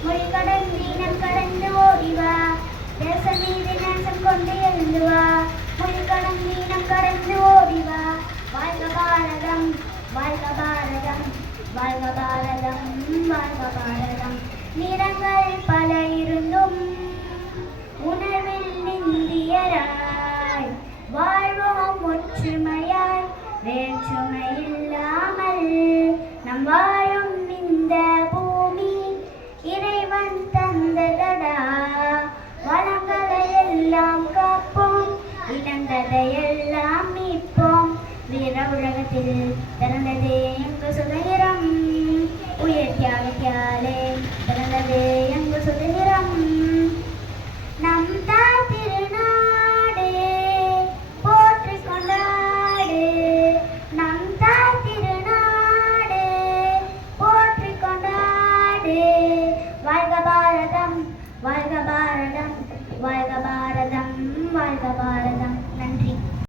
மொழி கடந்தீனம் கடந்து ஓடிவா தேசம் மீது நேசம் கொண்டு எழுந்துவா மொழி கடந்தீனம் கடந்து ஓடிவா வாழ்க பாரதம் வாழ்க பாரதம் வாழ்க பாரதம் வாழ்க பாரதம் நிறங்கள் பல இருந்தும் உணர்வில் இந்தியராய் வாழ்வோம் ஒற்றுமையாய் வேற்றுமை இல்லாமல் நம் வாழும் இந்த பூமி இறைவன் தந்ததடா வளங்களை எல்லாம் காப்போம் இழந்ததை எல்லாம் மீட்போம் வீர உலகத்தில் பிறந்ததே எங்கள் சுதந்திரம் உயர் தியாகத்தியாலே பிறந்ததே